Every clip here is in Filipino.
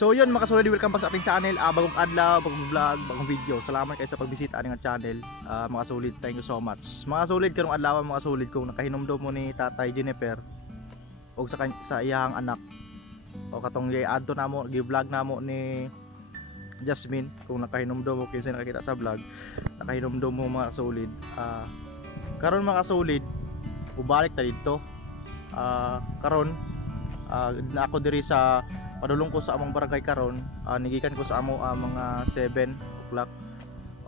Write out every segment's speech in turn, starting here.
So yun mga kasulid, welcome back sa ating channel. Bagong adlaw, bagong vlog, bagong video. Salamat kayo sa pagbisita aning channel. Mga kasulid, thank you so much. Mga kasulid, karong adlaw mga kasulid, kung nakahinomdom mo ni Tatay Jennifer o sa iyang anak o katong i-add na mo, gi-vlog na mo ni Jasmine, kung nakahinomdom mo kinsa nakakita sa vlog, nakahinomdom mo mga kasulid. Karon mga kasulid, ubalik ta dito. Karon na ako diri sa padulong ko sa among barangay karon. Nigikan ko sa amo mga 7 o'clock.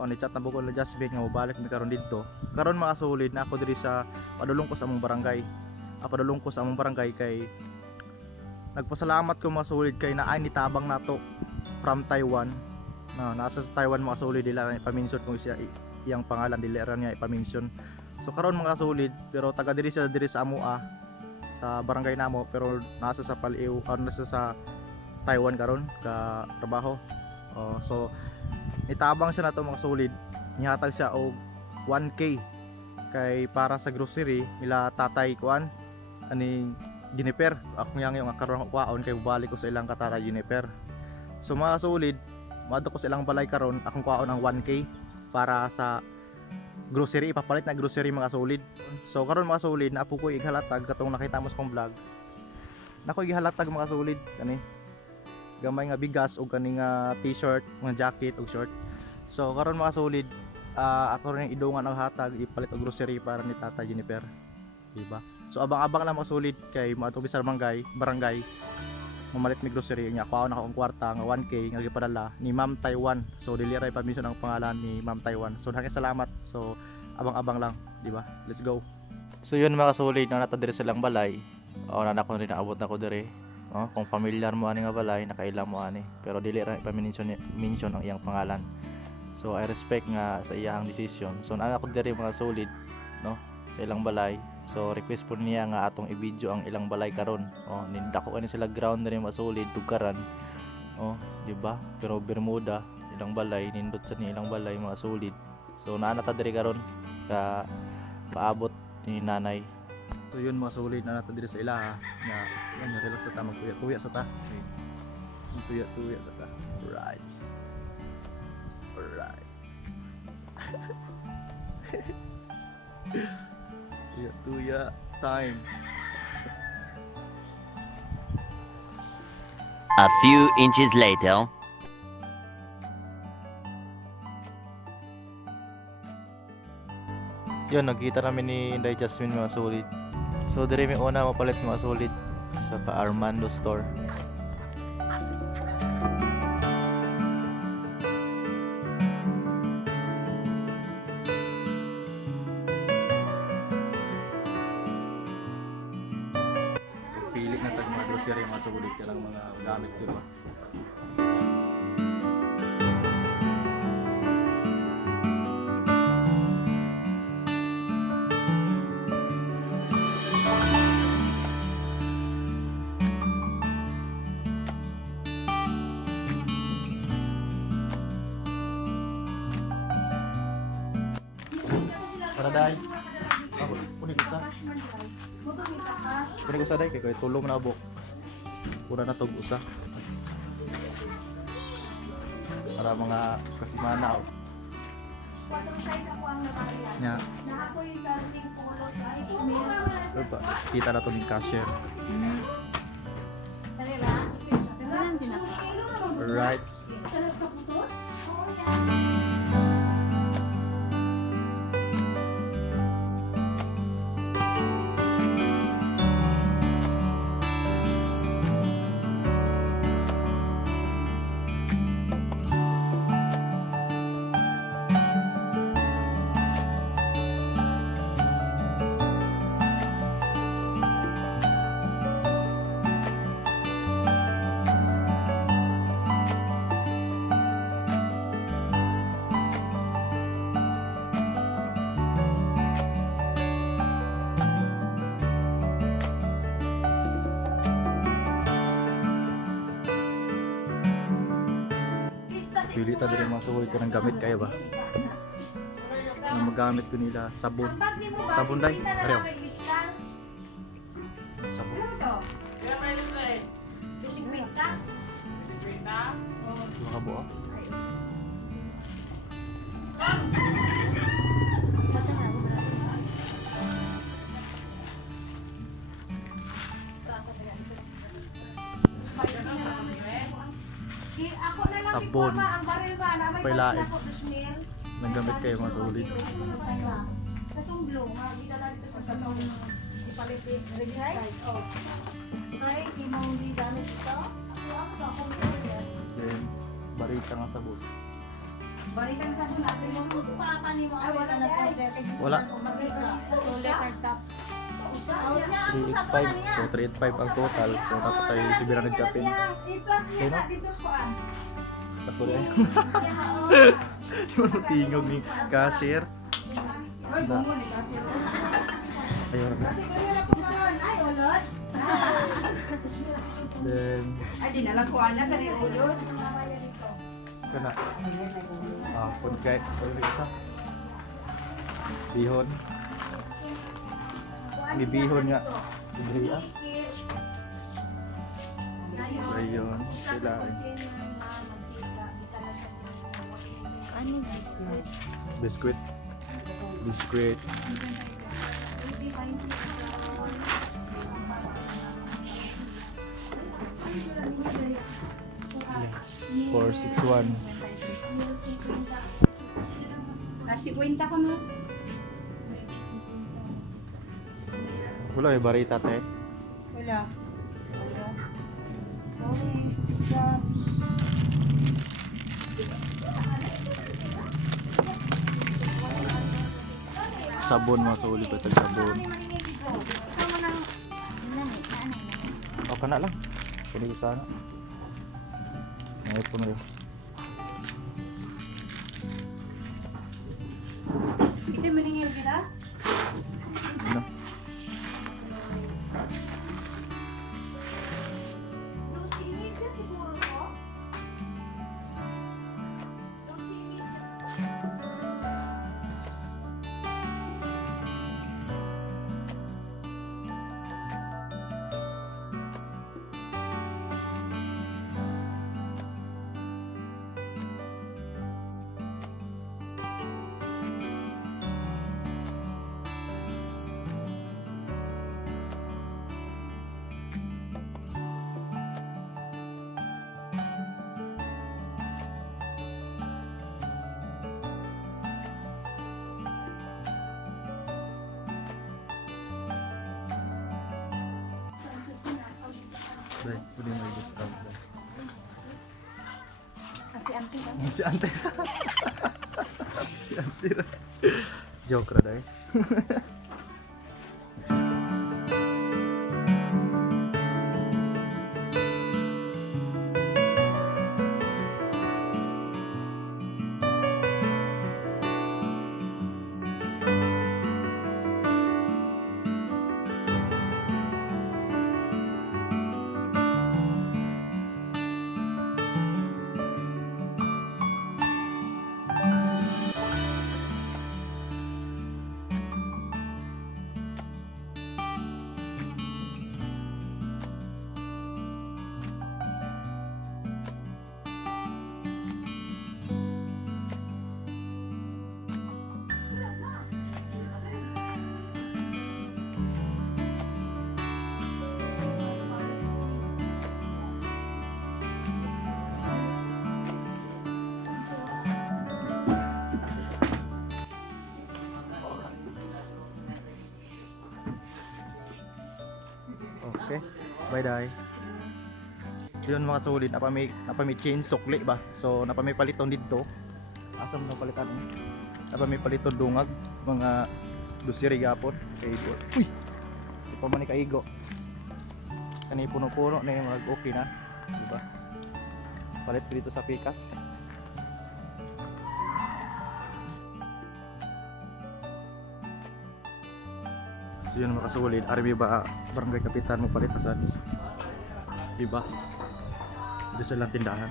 Ni chat na buko na Jasmine nga mobalik mi karon didto. Karon mga kasulid, na ako diri sa padulong ko sa among barangay. Padulong ko sa among barangay kay nagpasalamat ko mga kasulid kay naay nitabang nato from Taiwan. Nasa sa Taiwan mga kasulid, dila na ipa-mention kung siya iyang pangalan, dila ra niya ipa-mention. So karon mga kasulid, pero taga diri sa amoa sa barangay namo, pero nasa sa Paliw, nasa sa Taiwan karon ka trabaho. So nitabang siya nato mga kasulid, nihatag siya og 1K kay para sa grocery nila tatay kuan ani Jennifer. Ako yang yung karon kwaon kay balik ko sa ilang katatay Jennifer. So mga kasulid, madto ko sa ilang balay karon, akong kwaon ang 1K para sa grocery, ipapalit na grocery mga kasulid. So karon mga kasulid, naapo ko ighalatag katong nakita mo sa kong vlog. Nako ighalatag mga kasulid kani gamay nga bigas o kani nga t-shirt, nga jacket o short. So karon mga kasulid, ako rin idungan ang hatag ipalit og grocery para ni Tata Jennifer, diba? So abang-abang lang mga kasulid kay maadto sa barangay mamalit mi grocery niya. Kuha na akong kwarta nga 1K nga gipadala ni Ma'am Taiwan. So dili ra ipa-mention ang pangalan ni Ma'am Taiwan. So daghang salamat. So abang-abang lang, di ba? Let's go. So yun mga kasulid, na nata diri silang balay. Na ko rin naabot na ko diri. Kung familiar mo ani nga balay, nakailang mo ani. Pero dili ra ipa-mention ang iyang pangalan. So I respect nga sa iyang decision. So naa ko diri mga kasulid, no? Sa ilang balay. So request po niya nga atong i-video ang ilang balay karon. Nindako ani sila ground diri masulid tugaran. Di ba? Pero Bermuda ilang balay, nindot sa ni ilang balay mga solid. So naa ta diri karon ka paabot ni nanay. So yun mga solid, na nata diri sa ila nga yan, relax sa ta, magtuya-tuya sa ta. Okay. Tuya-tuya sa ta. Right. Alright. Tuya time. A few inches later. Yun, nagkita namin ni Inday Jasmine mga solid. So dire may una mapalit mga solid sa Armando store. Pilit na tag mga grocery mga sulit ka lang mga gamit ko ba. Para dai. Kunin ko sa. Kunin ko sa dai kay tulong na bok. Pura na tog usa. Para mga kasimana. Nya. Lupa, kita na to ni cashier. Right. Pili ta diri mga suway ko ng gamit kaya ba? Na magamit ko nila sabon. Sabon dai, arew. Sabon. Mga kabuo. Sabon. Pailain. Nanggamit kayo mga sulit. Then, barita nga sabon. Wala. 385. So 385 ang total. So napatay si Birang nagkapin. Okay na? Tapos yan. Yung tingog ni cashier. Ayun. Then, kana. Pun kay isa. Bihon. May bihon nga. Bihon. Ayun. Kailangan. Biscuit. Biscuit. Four, 6-1. Kasi kwenta ko no. Wala may barita te. Wala. Sabon mga sulit ito sabon. O kana lang. Kini ko sana. Ngayon po na yun. Kasi maningil kita? Ano? Dai, pwede mo i-discount dai. Si auntie ba? Si ante. Si ante. Joke ra dai. Okay. Bye bye. Yun mga sulit, napami change sukli ba? So napami paliton dito. Asa mo palitan? Napami paliton dungag mga dusiri gapon kay Igo. Uy. Di pa man ni kaigo. Kani puno-puno na yung mag okay na, di ba? Palit ko dito sa pikas. So yun mga kasulit, ari ba barangay kapitan mo palit pasan? Diba? Dito sa lang tindahan.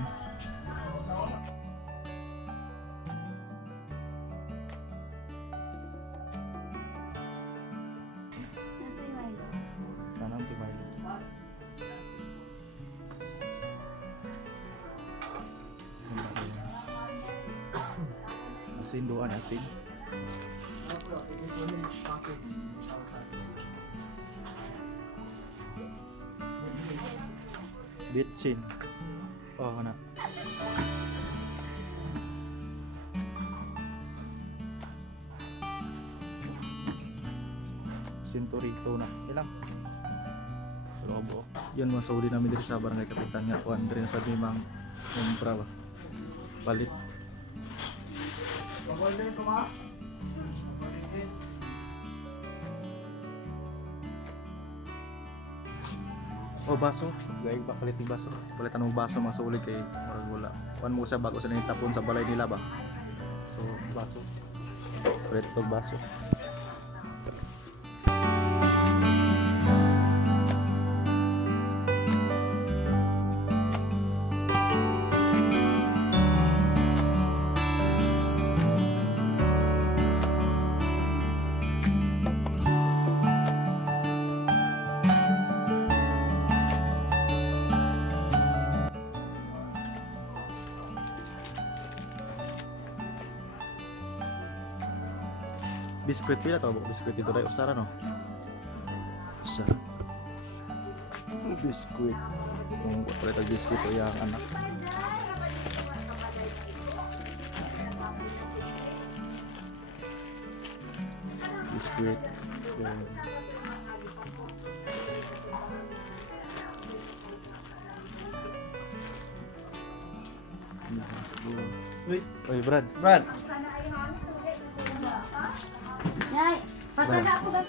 Sana ang timay. asin doon, asin. Bitchin. Oh, na. Sinturito na. Ilang? Lobo. Yun mga sauli namin dito sa barangay Kapitan nga. Kuan rin sa Bimang Mumpra ba. Palit. Oh, baso. Gaya ba palit ng baso? Palitan ng baso mga sauli kay marag wala. Kuan mo sa bago sila tapon sa balay nila ba. So, baso. Palit ng baso. Biskuit pila to, biskuit dito tayo usara no. Sa biskuit. Kung palit ang biskuit o yung anak. Biskuit. Yan. Oy, Brad. Brad, Nay, pagkada ako ba?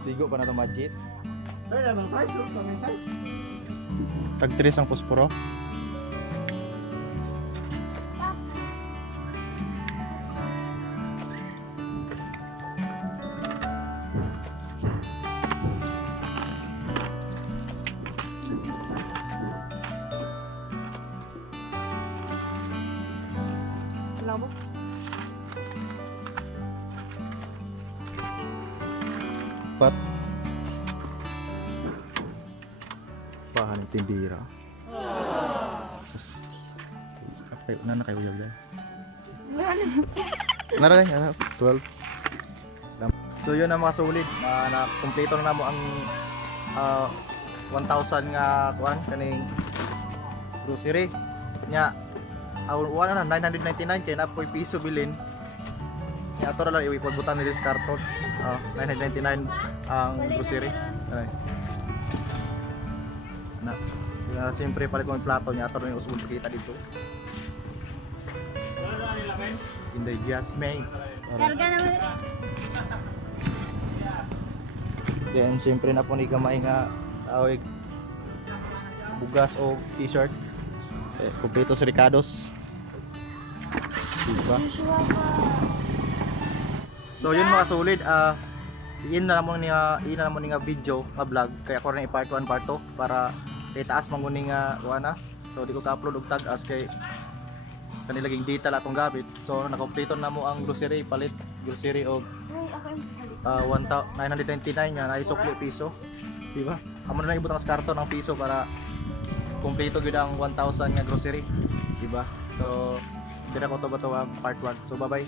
Sigo pa na itong budget. ay namang size, look, namang size. Tag-3 ang posporo. Labo. Pat. Bahan ng tindira. Sus. Kapay, na kayo yaw yan. Nara na, 12. So yun ang mga sulit. Na-kompleto na mo ang 1,000 nga kuan kaning grocery. Nya wala na 999 kay na po piso bilin. Nya ato ra lang iwipagbutan ni diskarton. 999 ang grocery. Ay. Na. Siyempre palit ko yung plato niya ato rin usod kita dito. Inday Jasmine. Karga naman. Then siyempre na po ni gamay nga tawag bugas o t-shirt. Kompleto si Ricardo's. Diba? So yun mga solid, iin na naman nga video nga vlog kaya ako rin i-part 1 part 2 para kay taas manguning nga na. So di ko ka-upload og tag as kay kanilaging data la atong gamit. So nakompleto na mo ang grocery palit grocery og 999 nga na isukli piso. Di ba? Amo na ibutang sa karton ang piso para kumpleto gyud ang 1,000 nga grocery. Di ba? So dira ko to ba to ang part 1. So bye bye.